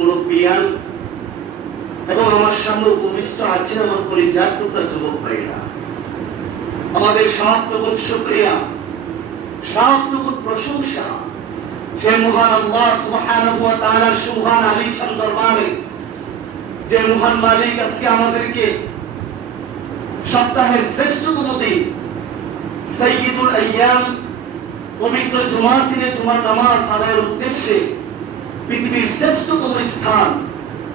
মুরব্বিয়ান এবং আমার সামনে উপবিষ্ট আছেন আমার কলিজার টুকরা যুবক ভাইরা, আমাদের সবটুকুন শুকরিয়া, সবটুকুন প্রশংসা সে মহান আল্লাহ সুবহানাহু ওয়া তাআলার সুবহান আলিশান দরবারে, যে মহান মালিক আজকে আমাদেরকে সপ্তাহের শ্রেষ্ঠতম দিন সাইয়্যিদুল আইয়াম পবিত্র জুমার দিনে জুমার নামাজ আদায়ের উদ্দেশ্যে পৃথিবীর শ্রেষ্ঠতম স্থান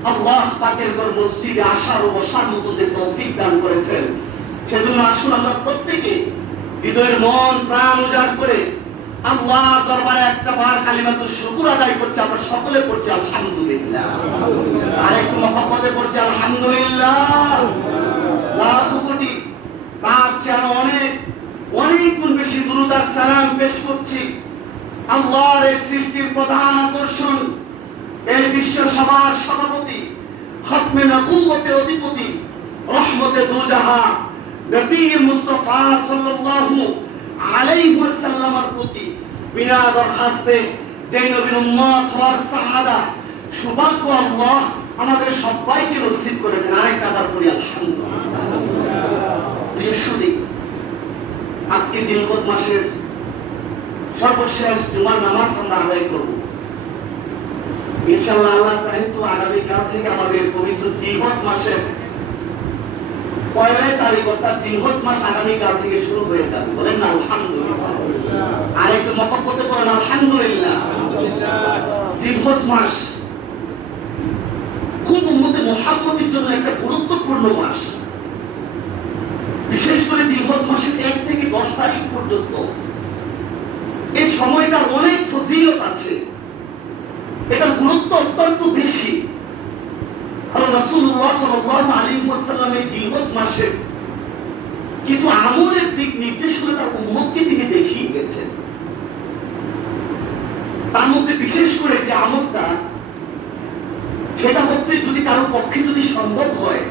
আল্লাহ পাকের ঘর মসজিদে আসার ও বসার মতো যে তৌফিক দান করেছেন, সেজন্য আসুন আমরা প্রত্যেকে হৃদয়ের মন প্রাণ উজাড় করে আল্লাহর দরবারে একটা বার কালিমাতুশ শুকর আদায় করছি। আমরা সকলে পড়ছি আলহামদুলিল্লাহ, আর একটু মহব্বতে পড়ছি আলহামদুলিল্লাহ। লাখ কোটি তার চেয়ে অনেক অনেক গুণ বেশি দুরূদ আর সালাম পেশ করছি আল্লাহর এই সৃষ্টির প্রধান আকর্ষণ, এই বিশ্ব সভার সভাপতি, খতমে নবুওয়াতের অধিপতি, রহমতে দুজাহান নবী মুস্তাফা সাল্লাল্লাহু আলাইহি ওয়াসাল্লামের প্রতি বিনা দরখাস্তে যে নবীর উম্মত হওয়ার সাআদা সৌভাগ্য আল্লাহ আমাদের সবাইকে নসিব করেছেন। আরেকটা বার বলি আলহামদুলিল্লাহ। আজকে জিলকদ মাসের সর্বশেষ জুমার নামাজ আমরা আদায় করব ইনশাআল্লাহ। আল্লাহ চাহে তো আগামীকাল থেকে আমাদের পবিত্র জিলহজ মাসের ১ তারিখ অর্থাৎ জিলহজ মাস আগামীকাল থেকে শুরু হয়ে যাবে। বলেন না আলহামদুলিল্লাহ, আর একটু মহব্বতে বলেন আলহামদুলিল্লাহ। জিলহজ মাস খুব উম্মতে মুহাম্মদের জন্য একটা গুরুত্বপূর্ণ মাস। বিশেষ করে জিলহজ মাসের ১ থেকে ১০ তারিখ পর্যন্ত এই সময়টার অনেক ফজিলত আছে, এটার গুরুত্ব অত্যন্ত বেশি। কারণ রাসূলুল্লাহ সাল্লাল্লাহু আলাইহি ওয়াসাল্লাম এই জিলহজ মাসে কিছু আমলের দিক নির্দেশনা তার উম্মতকে তিনি দেখিয়ে গেছেন। তার মধ্যে বিশেষ করে যে আমলটা, সেটা হচ্ছে যদি কারোর পক্ষে যদি সম্ভব হয়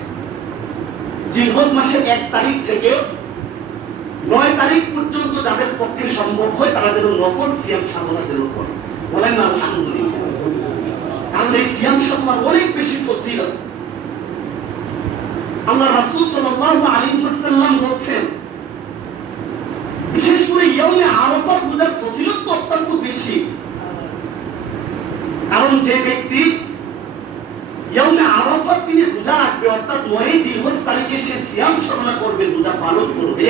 জিলহজ মাসের ১ তারিখ থেকে ৯ তারিখ পর্যন্ত যাদের পক্ষে সম্ভব হয় তারা যেন নফল সিয়াম সাধনা যেন করে। বলেন না আলহামদুলিল্লাহ, কারণ এই সিয়াম সাধনার অনেক বেশি ফজিলত। আল্লাহ রাসূল সাল্লাল্লাহু আলাইহি ওয়াসাল্লাম বলেছেন, বিশেষ করে ইয়াউমে আরাফা রোজার ফজিলত তো অত্যন্ত বেশি। কারণ যে ব্যক্তি ইয়াউমে আরাফার দিনে রোজা রাখবে, অর্থাৎ ৯ জিলহজ তারিখে সে সিয়াম সাধনা করবে, রোজা পালন করবে,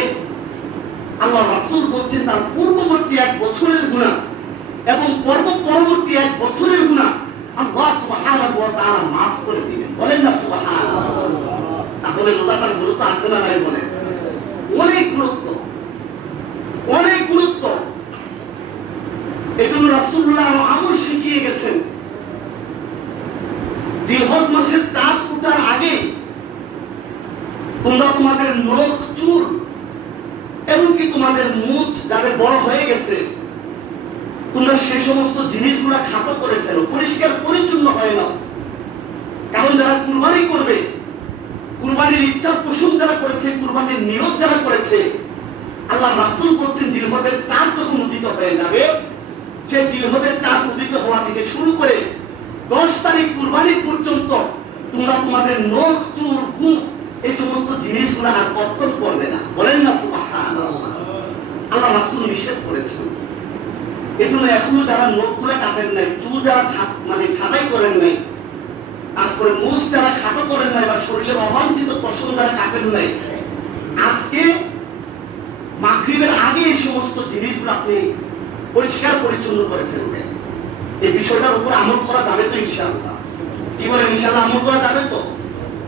আল্লাহ রাসূল বলেছেন তার পূর্ববর্তী ১ বছরের গুনাহ এবং পরবর্তী ১ বছরের গুনাহ আল্লাহ সুবহানাহু ওয়া তাআলা মাফ করে দিবেন। বলেন না সুবহানাল্লাহ। তাহলে রোজাটার গুরুত্ব আছে না নাই? বলেন অনেক গুরুত্ব, অনেক গুরুত্ব। এজন্য রাসূলুল্লাহ আমল শিখিয়ে গেছেন, জিলহজ মাসের চাঁদ ওঠার আগে তোমরা তোমাদের নখ চুল এমনকি তোমাদের মুখ যাদের বড় হয়ে গেছে, তোমরা সেই সমস্ত জিনিসগুলো খাটো করে ফেলো, পরিষ্কার পরিচ্ছন্ন হয়ে নাও। কারণ যারা কুরবানি করবে, কুরবানির ইচ্ছা পোষণ যারা করেছে, কুরবানির নিয়ত যারা করেছে, আল্লাহ রাসূল বলছেন জিলহজের চাঁদ যখন উদিত হয়ে যাবে, সেই জিলহজের চাঁদ উদিত হওয়া থেকে শুরু করে ১০ তারিখ কুরবানি পর্যন্ত তোমরা তোমাদের নখ চুল মুখ এই সমস্ত জিনিসগুলো আর কর্তন করবে না। বলেন না সুবহানাল্লাহ। আল্লাহ রাসূল নিষেধ করেছেন। এজন্য এখনো যারা নখগুলো কাটেন নাই, চুল যারা ছাঁটাই করেন নাই, তারপরে মুখ যারা খাটো করেন নাই, বা শরীরের অবাঞ্ছিত পশম যারা কাটেন নাই, আজকে মাগরিবের আগে এই সমস্ত জিনিসগুলো আপনি পরিষ্কার পরিচ্ছন্ন করে ফেলবেন। এই বিষয়টার উপর আমল করা যাবে তো ইনশাআল্লাহ? কি বলেন ইনশাআল্লাহ আমল করা যাবে তো?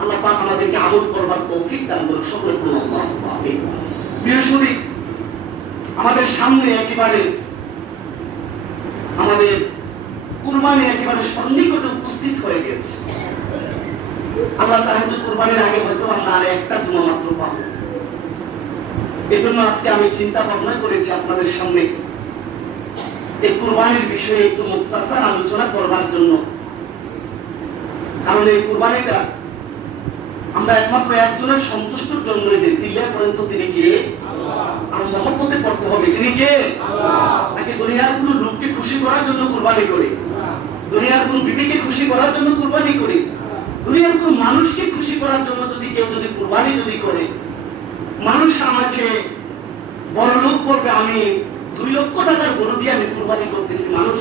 আল্লাহ পাক আমাদেরকে আমল করবার তৌফিক দান করুন। সকলে বলুন আল্লাহুম্মা আমিন। প্রিয় সুধী, আমাদের সামনে একেবারে আমাদের কুরবানি একেবারে সন্নিকটে উপস্থিত হয়ে গেছে। আল্লাহ চাহে তো কুরবানির আগে হয়তো আমরা আর একটা জুমা মাত্র পাবো। এজন্য আজকে আমি চিন্তা ভাবনা করেছি আপনাদের সামনে এই কুরবানির বিষয়ে একটু মুখতাসার আলোচনা করবার জন্য। কারণ এই কুরবানিটা আমরা একমাত্র একজনের সন্তুষ্টির জন্য দিলে করেন তো তিনি কে? আর মহব্বতে পড়তে হবে, তিনি কে? নাকি দুনিয়ার কোনো লোককে খুশি করার জন্য কুরবানি করে? দুনিয়ার কোন বিবিকে খুশি করার জন্য কুরবানি করি? দুনিয়ার কোন মানুষকে খুশি করার জন্য কেউ যদি কুরবানি করে, মানুষ আমাকে বড় লোক করবে, আমি 2 লক্ষ টাকার গরু দিয়ে আমি কুরবানি করতেছি, মানুষ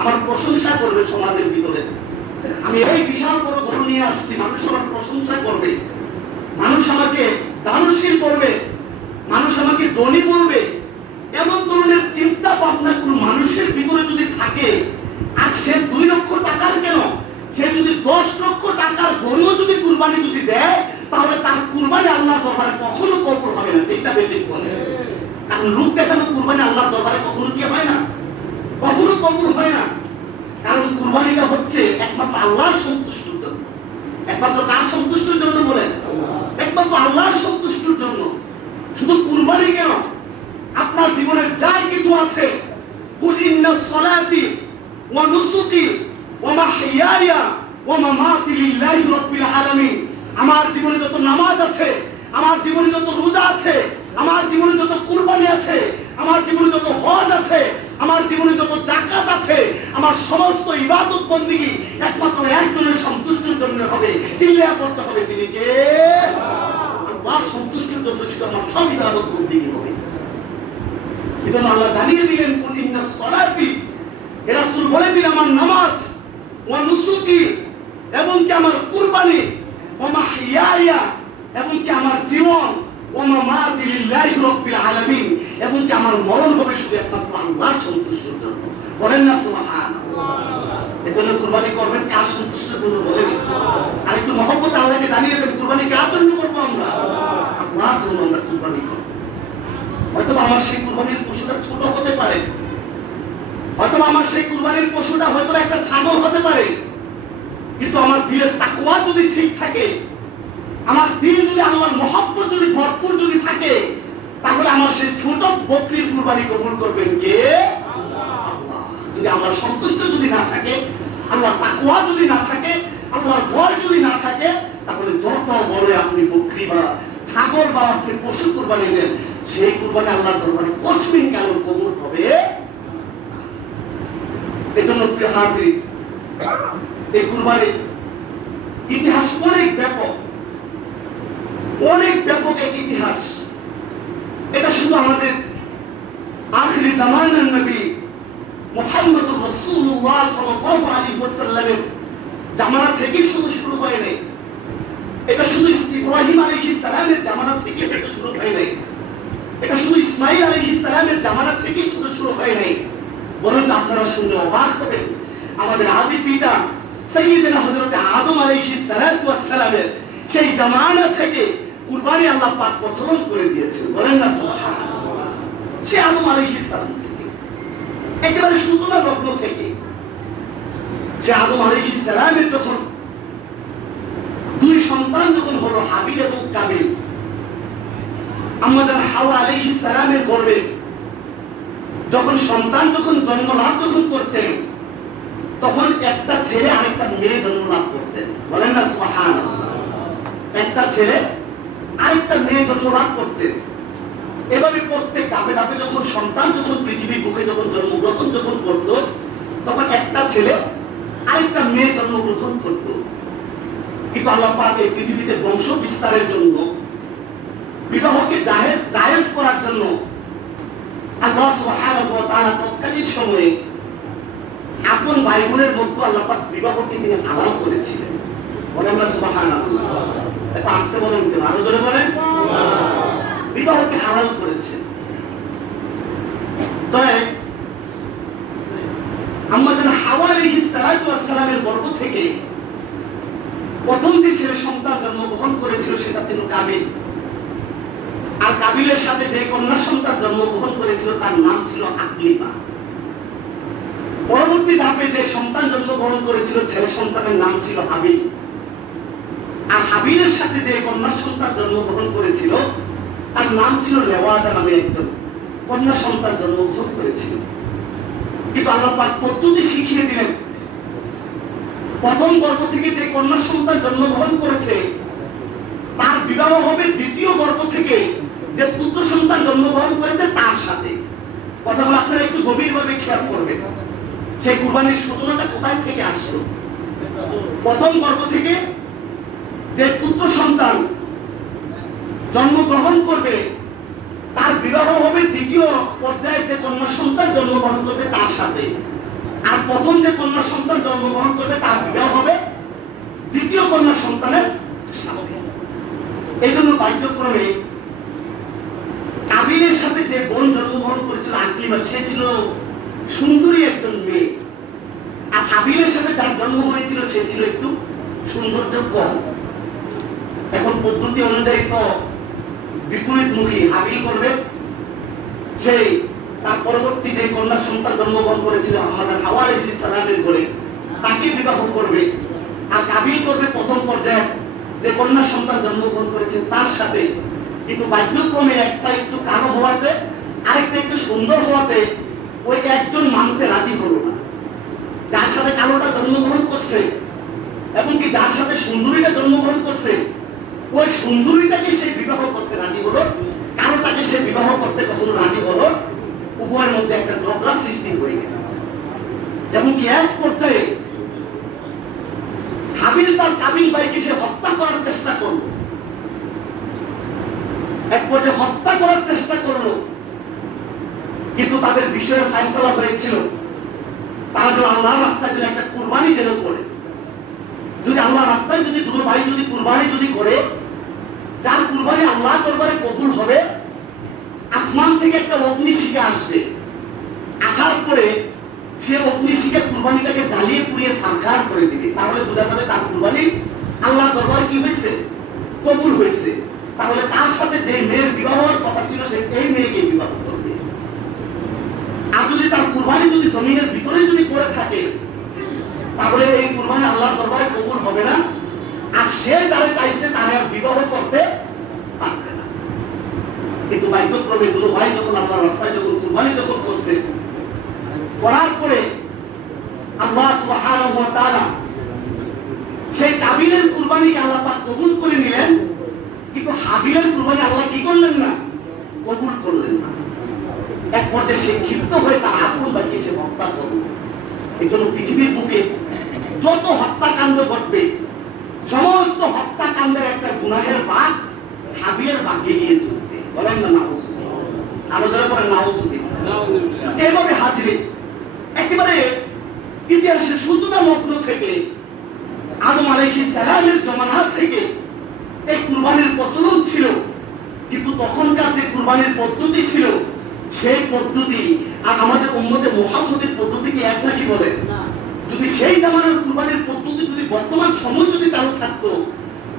আমার প্রশংসা করবে সমাজের ভিতরে, আমি এই বিশাল বড় গরু নিয়ে আসছি, মানুষ আমার প্রশংসা করবে, মানুষ আমাকে দানশীল করবে, মানুষ আমাকে ধনী বলবে, এমন ধরনের চিন্তা ভাবনা কোন মানুষের ভিতরে যদি থাকে, আর সে 2 লক্ষ টাকার কেন, সে যদি 10 লক্ষ টাকার গরুও যদি কুরবানি দেয়, তাহলে তার কুরবানি আল্লাহর দরবারে কখনো কবুল হবে না। ঠিকটা বেঠিক বলে? কারণ লোক দেখানো কুরবানি আল্লাহর দরবারে কখনো কি হয় না, কখনো কবুল হয় না। কারণ কুরবানিটা হচ্ছে একমাত্র আল্লাহর সন্তুষ্টির জন্য। একমাত্র কার সন্তুষ্টির জন্য বলেন? একমাত্র আল্লাহর সন্তুষ্টির জন্য। শুধু কুরবানি কেন, আপনার জীবনে যাই কিছু আছে, কুল ইন্নাস সালাতি ওয়া নুসুকি ওয়া মাহইয়ায়া ওয়া মামাতি লিল্লাহি রাব্বিল আলামিন, আমার জীবনে যত নামাজ আছে, আমার জীবনে যত রোজা আছে, আমার জীবনে যত কুরবানি আছে, আমার জীবনে যত হজ আছে, আমার জীবনে যত যাকাত আছে, আমার সমস্ত ইবাদত বন্দেগী একমাত্র একজনের সন্তুষ্টির জন্য হবে। চিল্লায়া করতে হবে, তিনি কে? আল্লাহর সন্তুষ্টির জন্য শুধু আমার সব ইবাদত বন্দেগী হবে। এজন্য আল্লাহ জানিয়ে দিলেন, কুল ইন্নাস সালাতি, এ রাসূল বলে দিন আমার নামাজ, ওয়া নুসুকি, এবং কি আমার কুরবানি, ওয়া মাহইয়ায়া, এবং কি আমার জীবন, ওয়া মামাতি লিল্লাহি রাব্বিল আলামিন, এবং কি আমার মরণ হবে শুধু একমাত্র আল্লাহর সন্তুষ্টির জন্য। বলেন না সুবহানাল্লাহ? এজন্য কুরবানি করবেন কার সন্তুষ্টির জন্য বলেন? আর একটু মহব্বত আল্লাহকে জানিয়ে দেন, কুরবানি কার জন্য করব আমরা? আল্লাহর জন্য আমরা কুরবানি করব। হয়তো আমার সেই কুরবানির পশুটা ছোট হতে পারে, হয়তো আমার সেই কুরবানির পশুটা হয়তো একটা ছাগল হতে পারে, কিন্তু আমার দিলের তাকওয়া যদি ঠিক থাকে, আমার দিল যদি আল্লাহর মহব্বত যদি ভরপুর যদি থাকে, তাহলে আমার সেই ছোট বকরির কুরবানি কবুল করবেন কে? আল্লাহ। যদি আমার সন্তুষ্ট যদি না থাকে, আল্লাহর তাকওয়া যদি না থাকে, আল্লাহর ভয় যদি না থাকে, তাহলে যত বড় আপনি বকরি বা ছাগল বা আপনি পশু কুরবানি দেন, সেই কুরবানি আল্লাহর দরবারে কসমিন কাল কবুল হবে। এজন্য প্রিয় হাজির, এই কুরবানির ইতিহাস অনেক ব্যাপক, অনেক ব্যাপক এক ইতিহাস। এটা শুধু আমাদের আখিরি জামানার নবী মুহাম্মদুর রাসূলুল্লাহ সাল্লাল্লাহু আলাইহি ওয়াসাল্লামের জামানা থেকে শুধু শুরু হয় নাই, এটা শুধু ইব্রাহিম আলাইহিস সালামের জামানা থেকে শুরু হয় নাই, এটা শুধু ইসমাঈল আলাইহিস সালামের জামানা থেকে শুরু হয় নাই, বরং আপনারা শুনলে অবাক হবেন, আমাদের আদি পিতা সাইয়্যিদনা হযরত আদম আলাইহিস সালাতু ওয়াস সালামের সেই জামানা থেকে কুরবানি আল্লাহ পাক প্রচলন করে দিয়েছেন। বলেন না সুবহানাল্লাহ? সেই আদম আলাইহিস সালাম থেকে, একেবারে সূচনা লগ্ন থেকে, যে আদম আলাইহিস সালামের যখন 2 সন্তান যখন হলো, হাবিল এবং কাবিল, আমাদের হাওয়া আলাইহিস সালামের গর্ভে যখন সন্তান জন্ম লাভ করতেন, তখন একটা ছেলে আরেকটা মেয়ে জন্ম লাভ করতেন। বলেন না সুবহানাল্লাহ? একটা ছেলে আরেকটা মেয়ে জন্ম লাভ করতেন। এভাবে প্রত্যেক ধাপে ধাপে যখন সন্তান পৃথিবীর বুকে জন্মগ্রহণ করত, তখন একটা ছেলে আরেকটা মেয়ে জন্মগ্রহণ করত। কিন্তু আল্লাহ পাক এই পৃথিবীতে বংশ বিস্তারের জন্য, বিবাহকে জায়েজ করার জন্য আল্লাহ সুবহানাহু ওয়া তাআলা তৎকালীন সময়ে আপন ভাই বোনের মধ্যে আল্লাহ পাক বিবাহকে তিনি হালাল করেছিলেন। বলেন না সুবহানাল্লাহ? এটা আসতে বলেন কেন? আরো জোরে বলেন। বিবাহকে হালাল করেছেন। তবে আমাদের হাওয়া আলাইহিস সালাতু ওয়াস সালামের গর্ভ থেকে প্রথম যে ছেলে সন্তান জন্মগ্রহণ করেছিল সেটা ছিল কাবিল। আর কাবিলের সাথে যে কন্যা সন্তান জন্মগ্রহণ করেছিল তার নাম ছিল আকলিমা। পরবর্তী ধাপে যে সন্তান জন্মগ্রহণ করেছিল ছেলে সন্তানের নাম ছিল হাবিল। আর হাবিলের সাথে যে কন্যা সন্তান জন্মগ্রহণ করেছিল তার নাম ছিল লেওয়াদা নামে একজন কন্যা সন্তান জন্মগ্রহণ করেছিল। কিন্তু আল্লাহ পাক পদ্ধতি শিখিয়ে দিলেন, প্রথম গর্ভ থেকে যে কন্যা সন্তান জন্মগ্রহণ করেছে তার বিবাহ হবে দ্বিতীয় গর্ভ থেকে যে পুত্র সন্তান জন্মগ্রহণ করেছে তার সাথে। কথাগুলো আপনারা একটু গভীরভাবে খেয়াল করবেন। সেই কুরবানির সূচনাটা কোথায় থেকে আসলো? প্রথম গর্ভ থেকে যে পুত্র সন্তান জন্মগ্রহণ করবে তার বিবাহ হবে দ্বিতীয় পর্যায়ে যে কন্যা সন্তান জন্মগ্রহণ করবে তার সাথে, আর প্রথম যে কন্যা সন্তান জন্মগ্রহণ করবে তার বিবাহ হবে দ্বিতীয় কন্যা সন্তানের সাথে। এই জন্য বাক্যক্রমে কাবিলের সাথে যে বোন জন্মগ্রহণ করেছিল আকলিমা, সে ছিল সুন্দরী একজন মেয়ে, আর হাবিলের সাথে যার জন্ম হয়েছিল সে ছিল একটু সৌন্দর্য কম। এখন পদ্ধতি অনুযায়ী তো বিপরীতমুখী, হাবিল করবে সেই তার পরবর্তী যে কন্যা সন্তান জন্মগ্রহণ করেছিল আমাদের হাওয়া আলাইহিস সালামের ঘরে, তাকে বিবাহ করবে, আর কাবিল করবে প্রথম পর্যায়ে যে কন্যা সন্তান জন্মগ্রহণ করেছে তার সাথে। কিন্তু বাধ্যক্রমে একটা একটু কালো হওয়াতে আরেকটা একটু সুন্দর হওয়াতে ওই একজন মানতে রাজি হলো না। যার সাথে কালোটা জন্মগ্রহণ করছে এবং কি যার সাথে সুন্দরীটা জন্মগ্রহণ করছে, ওই সুন্দরীটাকে সে বিবাহ করতে রাজি হলো, কালোটাকে সে বিবাহ করতে কখনো রাজি হলো। উভয়ের মধ্যে একটা ঝগড়া সৃষ্টি হয়ে গেল এবং কি এক পর্যায়ে হাবিল তার কাবিল ভাইকে সে হত্যা করার চেষ্টা করলো। এক পর্যায়ে হত্যা করার চেষ্টা করলো, কিন্তু তাদের বিষয়ের ফয়সালা হয়েছিল তারা যেন আল্লাহর রাস্তায় যেন একটা কুরবানি যেন করে। যদি আল্লাহর রাস্তায় যদি দুটো ভাই যদি কুরবানি যদি করে, যার কুরবানি আল্লাহ দরবারে কবুল হবে, আসমান থেকে একটা অগ্নিশিখা আসবে, আসার পরে সে অগ্নিশিখা কুরবানিটাকে জ্বালিয়ে পুড়িয়ে সারখার করে দিবে। তাহলে বোঝা যাবে তার কুরবানি আল্লাহ দরবারে কি হয়েছে? কবুল হয়েছে। তাহলে তার সাথে যে মেয়ের বিবাহের কথা ছিল সে এই মেয়েকে বিবাহ করবে। আর যদি তার কুরবানি যদি জমিনের ভিতরে যদি পড়ে থাকে, তাহলে এই কুরবানি আল্লাহর দরবারে কবুল হবে না, আর সে যারা চাইছে তারা বিবাহ করতে পারবে না। কিন্তু বাধ্যক্রমে দুটো ভাই যখন আল্লাহর রাস্তায় যখন কুরবানি যখন করছে, করার পরে আল্লাহ সুবহানাহু ওয়া তাআলা সেই কাবিলের কুরবানিকে আল্লাহ পাক কবুল করে নিলেন, কিন্তু হাবিলের কুরবানি আল্লাহ কি করলেন না? কবুল করলেন না। এক পর্যায়ে সে ক্ষিপ্ত হয়ে তার আপন ভাইকে সে হত্যা করল। এই জন্য পৃথিবীর বুকে যত হত্যাকাণ্ড ঘটবে, সমস্ত হত্যাকাণ্ডের একটা গুনাহের ভাগ হাবিলের ভাগ্যে গিয়ে চলবে। বলেন না নাউজুবিল্লাহ, আরো যারা বলেন নাউজুবিল্লাহ। এইভাবে হাজিরে একেবারে ইতিহাসের সূচনা লগ্ন থেকে আদম আলাইহিস সালামের জমানা থেকে এই কুরবানির প্রচলন ছিল, কিন্তু তখনকার যে কুরবানির পদ্ধতি ছিল সেই পদ্ধতি আর আমাদের উম্মতে মুহাম্মদের পদ্ধতি কি এক নাকি? বলে না। যদি সেই জামানার কুরবানির পদ্ধতি যদি বর্তমান সময় যদি চালু থাকতো,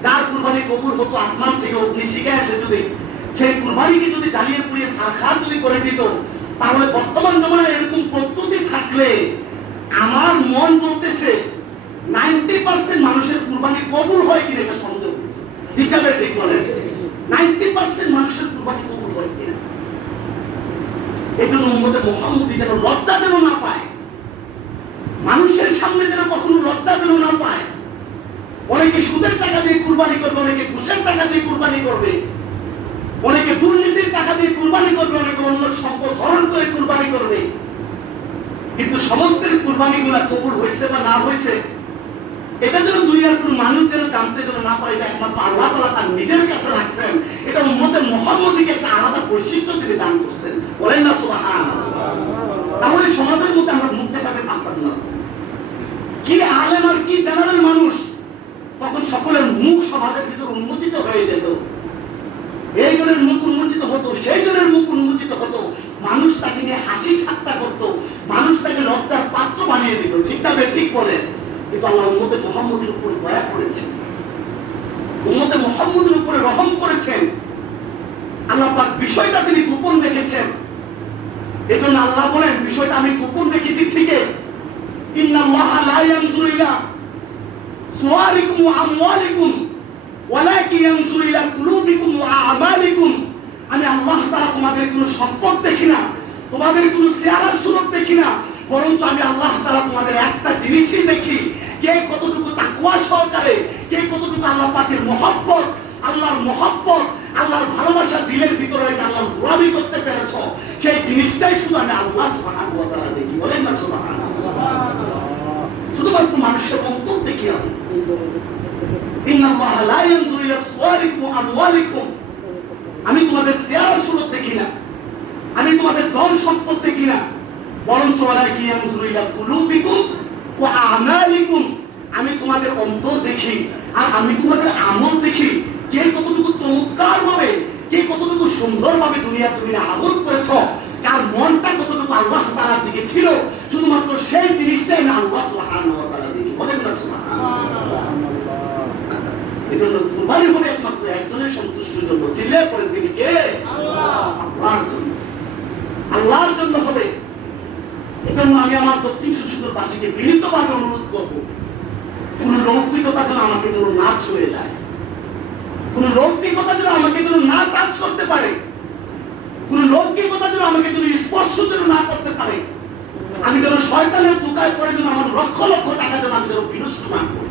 যার কুরবানি কবুল হতো আসমান থেকে অগ্নিশিখা এসে যদি সেই কুরবানিকে যদি জ্বালিয়ে পুড়িয়ে সারখার যদি করে দিত, তাহলে বর্তমান জামানায় এরকম পদ্ধতি থাকলে আমার মন বলতেছে 90% মানুষের কুরবানি কবুল হয় কিনা এটা সন্দেহ। ঠিক আছে, ঠিক বলেন, 90% মানুষের কুরবানি কবুল হয় কিনা। এই জন্য উম্মতে মুহাম্মদী যেন লজ্জা যেন না পায়, মানুষের সামনে যেন কখনো লজ্জা যেন না পায়। অনেকে সুদের টাকা দিয়ে কুরবানি করবে, অনেকে ঘুষের টাকা দিয়ে কুরবানি করবে, অনেকে দুর্নীতির টাকা দিয়ে কুরবানি করবে, অনেকে অন্য সম্পদ হরণ করে কুরবানি করবে। কিন্তু সমস্তের কুরবানি গুলা কবুল হয়েছে বা না হয়েছে এটা যেন দুনিয়ার কোন মানুষ যেন জানতে যেন না পারে, একমাত্র আল্লাহ তাআলা তার নিজের কাছে রাখছেন। এটা উম্মতে মুহাম্মদীকে একটা আলাদা বৈশিষ্ট্য তিনি দান করছেন। বলেন না সুবহানাল্লাহ। তাহলে সমাজের মধ্যে আমরা মুখ দেখাতে পারতাম না। কি আলেম আর কি জেনারেল মানুষ, তখন সকলের মুখ সমাজের ভিতর উন্মোচিত হয়ে যেত। এই জনের মুখ উন্মোচিত হতো, সেই জনের মুখ উন্মোচিত হতো, মানুষ তাকে নিয়ে হাসি ঠাট্টা করতো, মানুষ তাকে লজ্জার পাত্র বানিয়ে দিত। ঠিক না? ঠিক বলে। কিন্তু আল্লাহ উম্মতে মুহাম্মদের উপর দয়া করেছেন, উম্মতে মুহাম্মদের উপরে রহম করেছেন। আল্লাহ পাক বিষয়টা তিনি গোপন রেখেছেন। এজন্য আল্লাহ বলেন বিষয়টা আমি গোপন রেখেছি ঠিকই, ইন্নাল্লাহা লা ইয়ানজুরু ইলা সুওয়ারিকুম ওয়া আমওয়ালিকুম ওয়ালাকিন ইয়ানজুরু ইলা কুলুবিকুম ওয়া আমালিকুম। আমি আল্লাহ তাআলা তোমাদের কোনো সম্পদ দেখি না, তোমাদের কোনো চেহারা সুরত দেখি না, বরঞ্চ আমি আল্লাহ তাআলা তোমাদের একটা জিনিসই দেখি, কে কতটুকু তাকওয়া সহকারে, কে কতটুকু আল্লাহ পাকের মহব্বত, আল্লাহর মহব্বত, আল্লাহর ভালোবাসা দিলের ভিতরে আল্লাহর গোলামি করতে পেরেছো, সেই জিনিসটাই শুধু আমি আল্লাহ সুবহানাহু ওয়া তাআলা দেখি। বলেন না সুবহানাল্লাহ। শুধুমাত্র মানুষের অন্তর দেখি আমি। ইন্নাল্লাহা লা ইয়ানজুরু ইলা সুওয়ারিকুম ওয়া আমওয়ালিকুম, আমি তোমাদের চেহারা সুরত দেখি না, আমি তোমাদের ধন সম্পদ দেখি না, বরঞ্চ ওয়ালাকিন ইয়ানজুরু ইলা কুলুবিকুম ওয়া আমালিকুম, আমি তোমাদের অন্তর দেখি আর আমি তোমাদের আমল দেখি। কে কতটুকু চমৎকার ভাবে, কে কতটুকু সুন্দর ভাবে দুনিয়া তুমি আমল করেছ, কার মনটা কতটুকু আল্লাহ তাআলার দিকে ছিল, শুধুমাত্র সেই জিনিসটাই না আল্লাহ সুবহানাহু ওয়া তাআলা দিকে। বলেন না সুবহানাল্লাহ। এজন্য কুরবানি হবে একমাত্র একজনের সন্তুষ্টির জন্য। চিল্লায়ে পড়েন তিনি কে? আল্লাহ। আল্লাহর জন্য, আল্লাহর জন্য হবে। এজন্য আমি আমার দক্ষিণ সুশীলবাসীকে বিনীতভাবে অনুরোধ করব, কোন লৌকিকতা যেন আমাকে যেন না ছুঁয়ে যায়, কোন লৌকিকতা যেন আমাকে যেন না টাচ করতে পারে, কোন লৌকিকতা যেন আমাকে যেন স্পর্শ যেন না করতে পারে। আমি যেন শয়তানের ধোঁকায় পড়ে যেন আমার লক্ষ লক্ষ টাকা যেন আমি যেন বিনষ্ট না করি,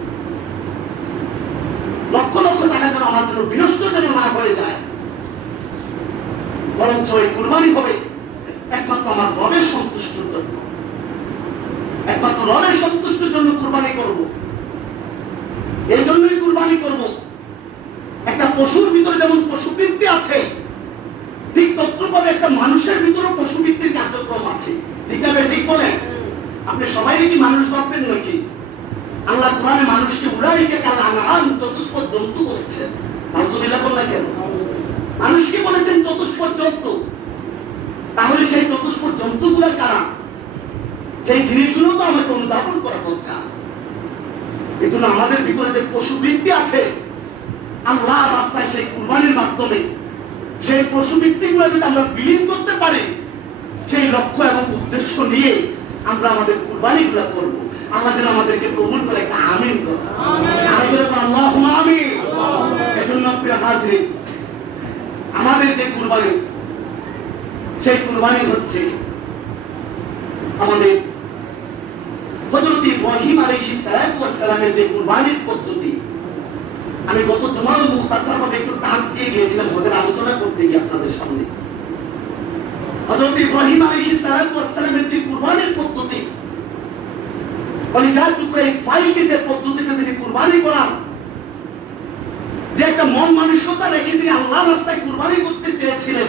লক্ষ লক্ষ টাকা যেন আমার যেন বিনষ্ট যেন না হয়ে যায়। বরঞ্চ এই কুরবানি হবে একমাত্র আমার রবের সন্তুষ্টির জন্য, একমাত্র রবের সন্তুষ্টির জন্য কুরবানি করব। এই জন্যই কুরবানি করব। একটা পশুর ভিতরে যেমন পশুবৃত্তি আছে, ঠিক তদ্রূপভাবে একটা মানুষের ভিতরে পশুবৃত্তির কার্যক্রম আছে। ঠিক আছে, ঠিক বলেন? আপনি সবাই কি মানুষ ভাববেন নাকি? আল্লাহ কোরআনে মানুষকে উলাইকা কাল আনআম, চতুষ্পদ জন্তু বলেছেন। নাউযুবিল্লাহ বললেন কেন? মানুষকে বলেছেন চতুষ্পদ জন্তু। তাহলে সেই চতুষ্পদ জন্তুগুলো কারা? সেই জিনিসগুলো তো আমাকে অনুধাবন করা দরকার। এজন্য আমাদের ভিতরে যে পশুবৃত্তি আছে, আল্লাহর রাস্তায় সেই কুরবানির মাধ্যমে সেই পশুবৃত্তিগুলো যদি আমরা বিলীন করতে পারি, সেই লক্ষ্য এবং উদ্দেশ্য নিয়ে আমরা আমাদের কুরবানিগুলো করব। আল্লাহ যেন আমাদেরকে কবুল করে, একটা আমিন করুন। আল্লাহুম্মা আমিন। এজন্য প্রিয় হাজির, আমাদের যে কুরবানি, সেই কুরবানি হচ্ছে আমাদের হযরত ইব্রাহিম আলাইহিস সালাতু ওয়াস সালামের যে কুরবানির পদ্ধতি। আমি গত জুমার মুখতাসারভাবে একটু টাচ দিয়ে গিয়েছিলাম ওদের আলোচনা করতে গিয়ে আপনাদের সামনে। হযরত ইব্রাহিম আলাইহিস সালাতু ওয়াস সালামের যে কুরবানির পদ্ধতি, কলিজার টুকরা ইসমাঈলকে যে পদ্ধতিতে তিনি কুরবানি করান, যে একটা মন মানসিকতা রেখে তিনি আল্লাহর রাস্তায় কুরবানি করতে চেয়েছিলেন,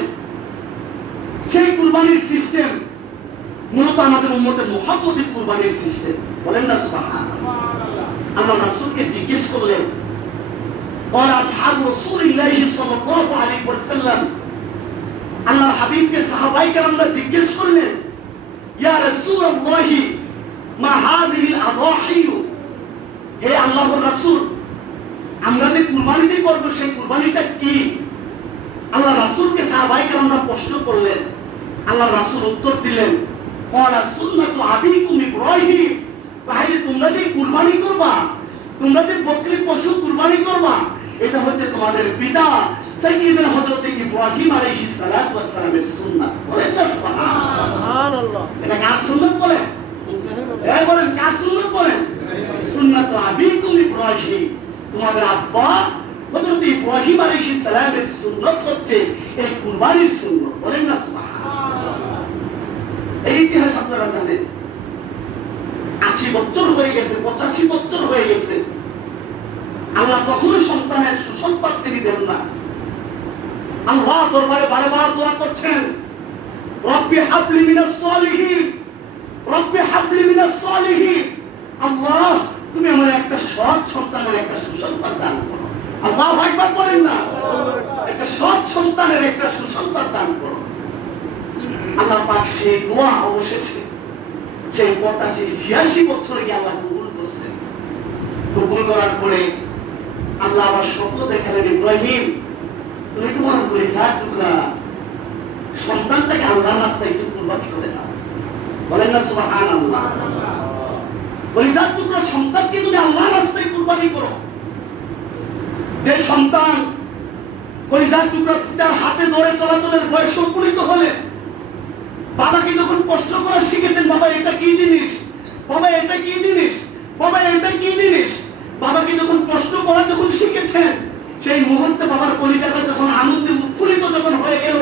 সেই কুরবানির সিস্টেম মূলত আমাদের উম্মতের মুহাম্মদের কুরবানির সিস্টেম। বলেন না সুবহানাল্লাহ। আল্লাহ রাসূলকে জিজ্ঞেস করলেন, قال اصحاب رسول الله صلى الله عليه وسلم, আল্লাহর হাবিবকে সাহাবায়ে কেরামরা জিজ্ঞেস করলেন, ইয়া রাসূলুল্লাহ মা হাযিহিল আদাহি, হে আল্লাহর রাসূল, আমরা যে কুরবানি করব সেই কুরবানিটা কি? আল্লাহ রাসূলকে সাহাবায়ে কেরামরা প্রশ্ন করলেন। আল্লাহ রাসূল উত্তর দিলেন, ক্বালা সুন্নাতু আবিকুম ইব্রাহিম, তাহলে তোমরা যে কুরবানি করবা, তোমরা যে বকরি পশু কুরবানি করবা, এটা হচ্ছে তোমাদের পিতা সাইয়্যিদুনা হযরত ইব্রাহিম আলাইহিস সালাতু ওয়াস সালামের সুন্নাত। বলেন না সুবহানাল্লাহ। এটা কার সুন্নাত বলেন? এই বলেন কার সুন্নাত বলেন? সুন্নাতু আবিকুম ইব্রাহিম, তোমাদের আব্বা হযরত ইব্রাহিম আলাইহিস সালামের সুন্নাত হচ্ছে এই কুরবানির সুন্নাত। বলেন না সুবহানাল্লাহ। এই ইতিহাস আপনারা জানেন। 80 বছর হয়ে গেছে, 85 বছর হয়ে গেছে, আল্লাহ কখনো সন্তানের সুসংবাদ তিনি দেন না। আল্লাহ দরবারে বারবার দোয়া করছেন, রব্বি হাবলি মিনাস সালিহিন, রব্বি হাবলি মিনাস সালিহিন। আল্লাহ তুমি আমার একটা সৎ সন্তানের একটা সুসংবাদ দান করো। আল্লাহু আকবার বলেন না? একটা সৎ সন্তানের একটা সুসংবাদ দান করো। আল্লাহ পাক সেই দোয়া অবশেষে সেই 85-86 বছরে গিয়ে আল্লাহ কবুল করছেন। কবুল করার পরে আল্লাহ আবার স্বপ্ন দেখালেন, ইব্রাহিম তুমি তোমার কলিজার টুকরা সন্তানটাকে আল্লাহর রাস্তায় একটু কুরবানি করে দাও। বলেন না সুবহানাল্লাহ। কলিজার টুকরা সন্তানকে তুমি আল্লাহর রাস্তায় কুরবানি করো। যে সন্তান কলিজার টুকরা পিতার হাতে ধরে চলাচলের বয়স উপনীত হলে, বাবাকে যখন প্রশ্ন করা শিখেছেন, বাবা এটা কি জিনিস, বাবা এটা কি জিনিস, বাবা এটা কি জিনিস, বাবাকে যখন প্রশ্ন করা যখন শিখেছেন, সেই মুহূর্তে বাবার কলিজাটা যখন আনন্দে উৎফুল্লিত যখন হয়ে গেল,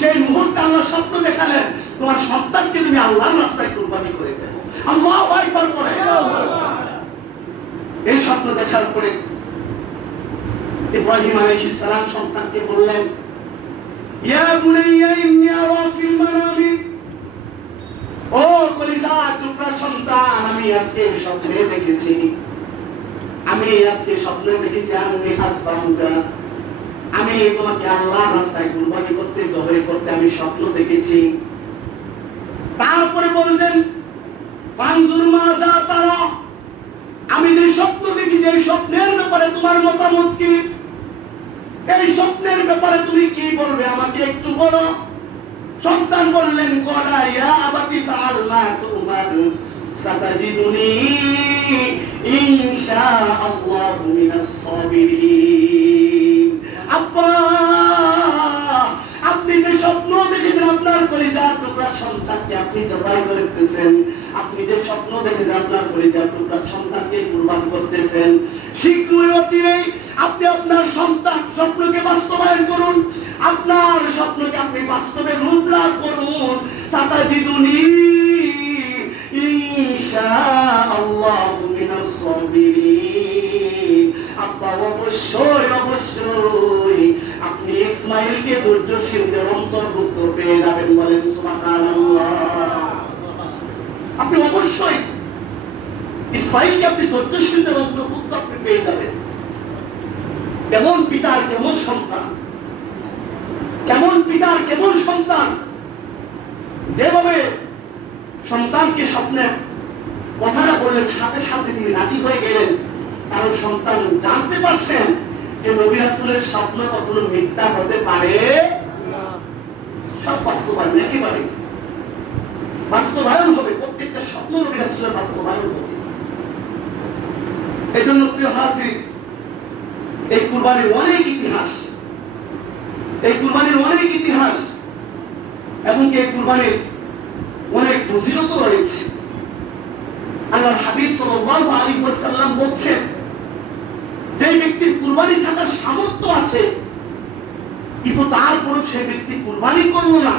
সেই মুহূর্তে আল্লাহ স্বপ্ন দেখালেন, তোমার সন্তানকে তুমি আল্লাহর রাস্তায় কুরবানি করে দেবো। আল্লাহু আকবার বলে। এই স্বপ্ন দেখার পরে ইব্রাহিম আলাইহিস সালাম সন্তানকে বললেন, ইয়া বুনাইয়া ইন্নী আরা ফিল মানামি, ও কলিজার টুকরা সন্তান, আমি আজকে স্বপ্নে দেখেছি, আমি আসবাহুকা, আমি তোমাকে আল্লাহর রাস্তায় কুরবানি করতে, জবাই করতে আমি স্বপ্ন দেখেছি। তারপরে বললেন, ফানজুর মাযা তারা, আমি যে স্বপ্ন দেখি, যে স্বপ্নের ব্যাপারে তোমার মতামত কি, এই স্বপ্নের ব্যাপারে তুমি কি বলবে আমাকে একটু বলো। সন্তান বললেন, ক্বালা ইয়া আবাতি ফাআল মা তুমার সাতাজিদুনি ইনশাআল্লাহু মিনাস সাবিরিন। আব্বা, আপনি যে স্বপ্ন দেখেছেন আপনার কলিজার টুকরা সন্তানকে আপনি জবাই করতেছেন, আপনি যে স্বপ্ন দেখেছেন আপনার কলিজার টুকরা সন্তানকে কুরবান করতেছেন, শীঘ্রই অচিরেই আপনি আপনার সন্তান স্বপ্নকে বাস্তবায়ন করুন, আপনার স্বপ্নকে আপনি বাস্তবে রূপলাভ করুন। সাতাজিদুনি ইনশাআল্লাহু মিনাস সাবিরিন। আব্বা, অবশ্যই অবশ্যই আপনি ইসমাঈলকে ধৈর্যশীলদের অন্তর্ভুক্ত পেয়ে যাবেন, বলেন সুবহানাল্লাহ। আপনি অবশ্যই ইসমাঈলকে আপনি ধৈর্যশীলদের অন্তর্ভুক্ত আপনি পেয়ে যাবেন। কেমন পিতার কেমন সন্তান, কেমন পিতার কেমন সন্তান, যেভাবে সন্তানকে স্বপ্নের কথাটা বললেন সাথে সাথে তিনি রাজি হয়ে গেলেন, কারণ সন্তান জানতে পারছেন যে নবী রাসূলের স্বপ্ন কখনো মিথ্যা হতে পারে না, সব বাস্তবায়ন, একেবারে বাস্তবায়ন হবে, প্রত্যেকটা স্বপ্ন নবী রাসূলের বাস্তবায়ন হবে। এই জন্য প্রিয় হাজির, এই কুরবানির অনেক ইতিহাস, এই কুরবানির অনেক ইতিহাস এবং এই কুরবানির অনেক ফজিলত রয়েছে। আল্লাহর হাবিব সাল্লাল্লাহু আলাইহি ওয়াসাল্লাম বলেছেন, যে ব্যক্তির কুরবানি থাকার সামর্থ্য আছে কিন্তু তারপর সে ব্যক্তি কুরবানি করলো না,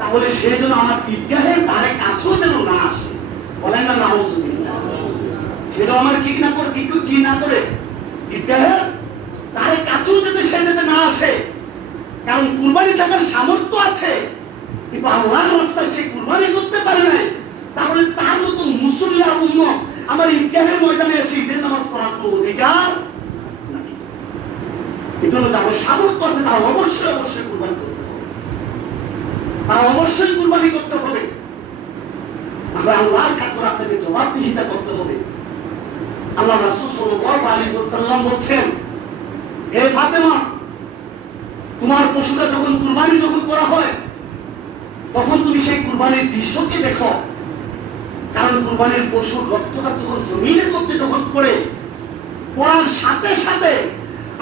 তাহলে সে যেন আমার ঈদগাহের ধারে কাছেও যেন না আসে, বলেন না নাউজুবিল্লাহ। সে যেন আমার কি না করে ঈদগাহের ধারে কাছেও যাতে সে যেতে না আসে, কারণ কুরবানি থাকার সামর্থ্য আছে কিন্তু আল্লাহর রাস্তায় সে কুরবানি করতে পারে না, তাহলে তার মতো মুসল্লি আর উম্মত আমার ঈদগাহের ময়দানে এসে ঈদের নামাজ পড়ার কোনো অধিকার নাই। এই জন্য যাদের সামর্থ্য আছে তারা অবশ্যই অবশ্যই কুরবানি করতে হবে, তারা অবশ্যই কুরবানি করতে হবে। আমরা আল্লাহর খাতির আপনাকে জবাবদিহিতা করতে হবে। আল্লাহ রাসূল সাল্লাল্লাহু আলাইহি ওয়াসাল্লাম বলেন, হে ফাতেমা, তোমার পশুটা যখন কুরবানি করা হয় তখন তুমি সেই কুরবানির দৃশ্যকে দেখো, কারণ কুরবানির পশুর রক্তটা যখন জমিনের মধ্যে যখন পড়ার সাথে সাথে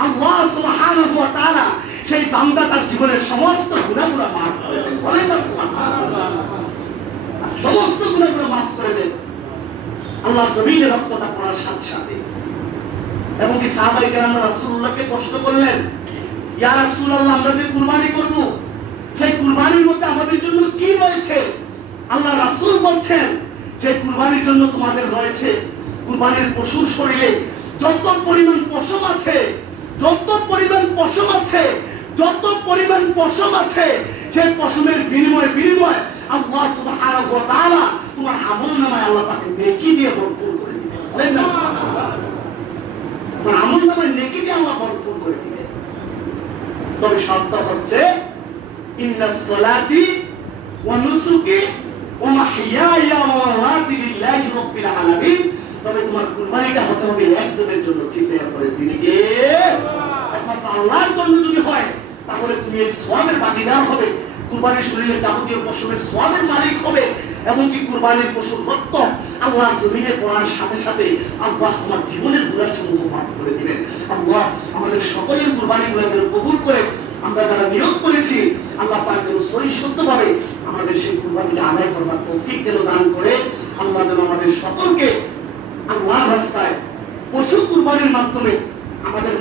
আল্লাহ সুবহানাহু ওয়া তাআলা সেই বান্দা তার জীবনের সমস্ত গুনাহগুলো মাফ করে দেন, বলেন না সুবহানাল্লাহ। সমস্ত গুনাহগুলো মাফ করে দেন আল্লাহ জমিনের রক্তটা পড়ার সাথে সাথে। এবং কি সাহাবায়ে কেরাম রাসূলুল্লাহকে প্রশ্ন করলেন, ইয়া রাসূলুল্লাহ, আমরা যে কুরবানি করব সেই কুরবানির মধ্যে আমাদের জন্য কি রয়েছে? আল্লাহ রাসূল বলছেন, যে কুরবানির জন্য তোমাদের রয়েছে কুরবানির পশুর শরীরে যত পরিমাণ পশম আছে, যত পরিমাণ পশম আছে সেই পশমের বিনিময়ে আল্লাহ সুবহানাহু ওয়া তাআলা তোমার আমলনামায় আল্লাহ পাকে নেকি দিয়ে ভরপুর করে দিবেন, বলেন না সুবহানাল্লাহ। তোমার আমলনামায় নেকি দিয়ে আল্লাহ ভরপুর করে দিবেন। তবে শর্ত হচ্ছে, ইন্নাস সালাতি ওয়া নুসুকি ওয়া মাহইয়ায়া ওয়া মামাতি লিল্লাহি রাব্বিল আলামিন। তবে তোমার কুরবানিটা হতে হবে একজনের জন্য, চিন্তা করে দিনকে একমাত্র আল্লাহর জন্য যদি হয় তাহলে তুমি এই সওয়াবের ভাগীদার হবে, কুরবানির শরীরে যাবতীয় পশুর সওয়াবের মালিক হবে। এবং কি কুরবানির পশুর রক্ত আল্লাহর জমিনে পড়ার সাথে সাথে আল্লাহ তোমার জীবনের গুনাহসমূহ মাফ করে দিবেন। আল্লাহ আমাদের সকলের কুরবানিগুলো যেন কবুল করে, আমরা যারা নিয়ত করেছি আল্লাহ পাক যেন সহি শুদ্ধভাবে আমাদের সেই কুরবানিটা আদায় করবার তৌফিক যেন দান করে। আল্লাহ যেন আমাদের সকলকে আল্লাহর রাস্তায় পশু কুরবানির মাধ্যমে আমাদের